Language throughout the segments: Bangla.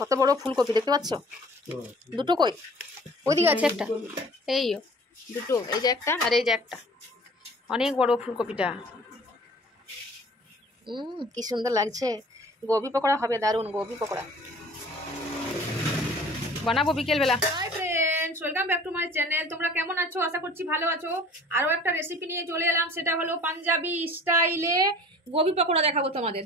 কত বড় ফুলকপি দেখতে পাচ্ছ? দুটো কই? ওইদিকে আছে একটা, এই দুটো, এই যে একটা আর এই যে একটা। অনেক বড় ফুলকপিটা। কি সুন্দর লাগছে। গোবি পকোড়া হবে, দারুণ গোবি পকোড়া বানাবো বিকেলবেলা। Hi friends, welcome back to my channel. তোমরা কেমন আছো? আশা করছি ভালো আছো। আরও একটা রেসিপি নিয়ে চলে এলাম, সেটা হলো পাঞ্জাবি স্টাইলে গোবি পকোড়া দেখাবো তোমাদের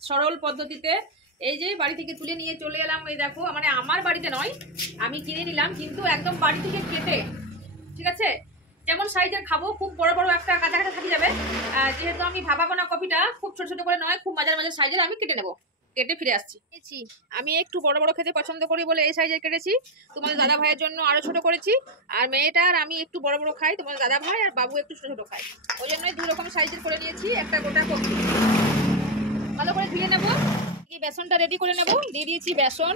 সরল পদ্ধতিতে। এই যে বাড়ি থেকে তুলে নিয়ে চলে এলাম, এই দেখো, মানে আমার বাড়িতে নয়, আমি কিনে নিলাম, কিন্তু একদম বাড়ি থেকে কেটে, ঠিক আছে, যেমন সাইজের খাবো, খুব বড় বড় একটা কাঁচা কাঁচা থাকি যাবে। যেহেতু আমি ভাবাবো না কপিটা, খুব ছোট ছোট করে নয়, খুব মাঝার মাঝার সাইজের আমি কেটে নেবো। কেটে ফিরে আসছি। আমি একটু বড় বড় খেতে পছন্দ করি বলে এই সাইজের কেটেছি। তোমাদের দাদা ভাইয়ের জন্য আরো ছোট করেছি। আর মেয়েটার আমি একটু বড় বড় খাই, তোমাদের দাদা ভাই আর বাবু একটু ছোট ছোট খায়, ওই জন্যই দু রকম সাইজের করে নিয়েছি। একটা গোটা কপি ভালো করে ধুয়ে নেবো। বেসনটা রেডি করে নেবো। দিয়ে দিয়েছি বেসন,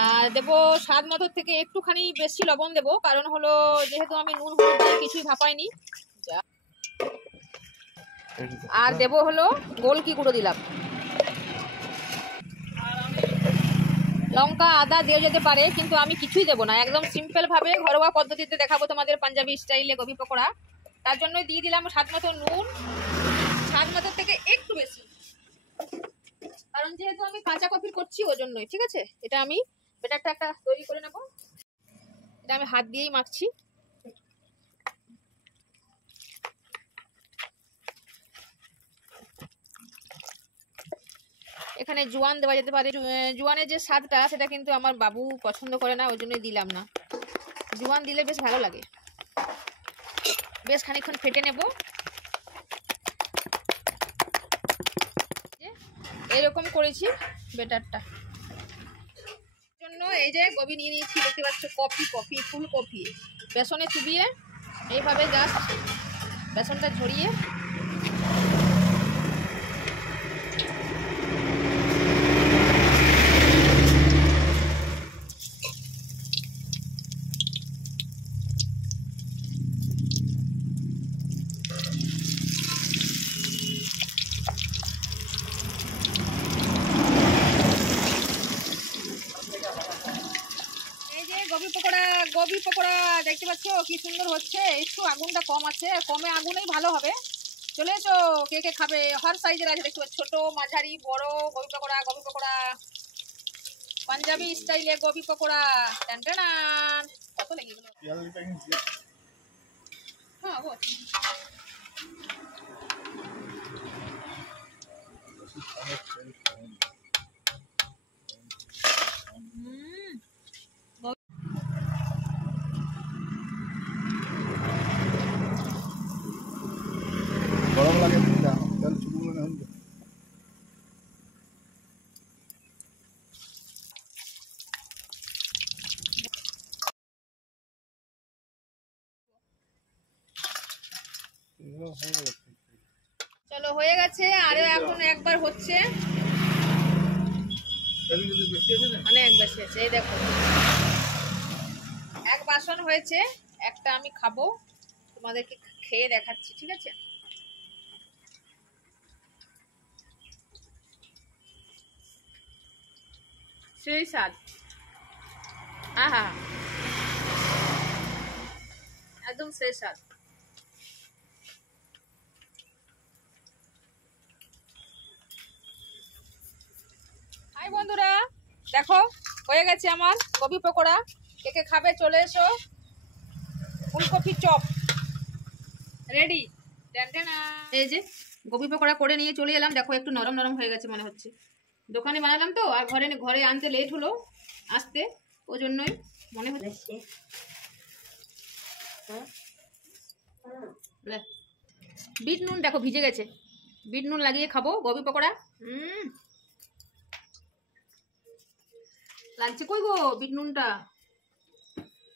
আর দেবো স্বাদ মতো থেকে একটুখানি বেশি লবণ দেবো, কারণ হলো যেহেতু আমি নুন হলুদ দিয়ে কিছুই ভাপাইনি। আর দেবো হলো গোলকি গুঁড়ো দিলাম, লঙ্কা আদা দিয়ে যেতে পারে, কিন্তু আমি কিছুই দেবো না। একদম সিম্পল ভাবে ঘরোয়া পদ্ধতিতে দেখাবো তোমাদের পাঞ্জাবি স্টাইলে গোবি পকোড়া। তার জন্যই দিয়ে দিলাম স্বাদ মতো নুন, স্বাদ মতো থেকে একটু বেশি, কারণ যেহেতু আমি কাঁচা কফি করছি ওই জন্যই। ঠিক আছে, এটা আমি ব্যাটারটা একটা তৈরি করে নেব। এটা আমি হাত দিয়েই মাখছি। এখানে জোয়ান দেওয়া যেতে পারে। জোয়ানের যে স্বাদটা, সেটা কিন্তু আমার বাবু পছন্দ করে না, ওই জন্যই দিলাম না। জোয়ান দিলে বেশ ভালো লাগে। বেশ খানিকক্ষণ ফেটে নেব। এইরকম করেছি ব্যাটারটা জন্য। এই যে গোবি নিয়ে নিয়েছি, দেখতে পাচ্ছ, কপি ফুলকপি বেসনে চুবিয়ে এইভাবে জাস্ট বেসনটা ঝরিয়ে গোবি পকোড়া দেখতে পাচ্ছ কি সুন্দর হচ্ছে। একটু আগুনটা কম আছে, কমে আগুনেই ভালো হবে। চলে এসো, কে কে খাবে। হর সাইজের আছে, দেখতে পাচ্ছ, ছোট মাঝারি বড় গোবি পকোড়া পাঞ্জাবি স্টাইলে গোবি পকোড়া। টান টান। কত লেগে গেল? হ্যাঁ গরম লাগে। চলো, হয়ে গেছে। আরে এখন একবার হচ্ছে, অনেক বেশি আছে। এই দেখো, এক বাসন হয়েছে। একটা আমি খাবো, তোমাদেরকে খেয়ে দেখাচ্ছি। ঠিক আছে, সেই স্বাদ। আহা, একদম সেই স্বাদ। হাই বন্ধুরা, দেখো হয়ে গেছে আমার গোবি পকোড়া। কে কে খাবে চলে এসো। ফুলকপি চপ রেডি। এই যে গোবি পকোড়া করে নিয়ে চলে এলাম। দেখো একটু নরম নরম হয়ে গেছে মনে হচ্ছে। দোকানে বানালাম তো, আর ঘরে আনতে লেট হলো আসতে, ওই জন্যই মনে হচ্ছে। বিট নুন দেখো ভিজে গেছে, বিট নুন লাগিয়ে খাবো গোবি পকোড়া। লাগছে কই গো বিট নুনটা?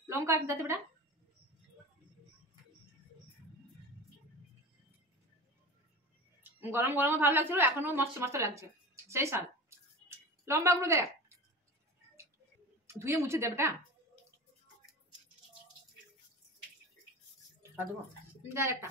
লঙ্কা দিতে বেটা। গরম গরম ভালো লাগছিল, এখনো মস্ত মস্ত লাগছে, সেই স্বাদ। লম্বাগুলো দেখ, ধুয়ে মুছে দেবটা। দেখ একটা।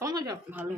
কেমন হয়েছে? ভালো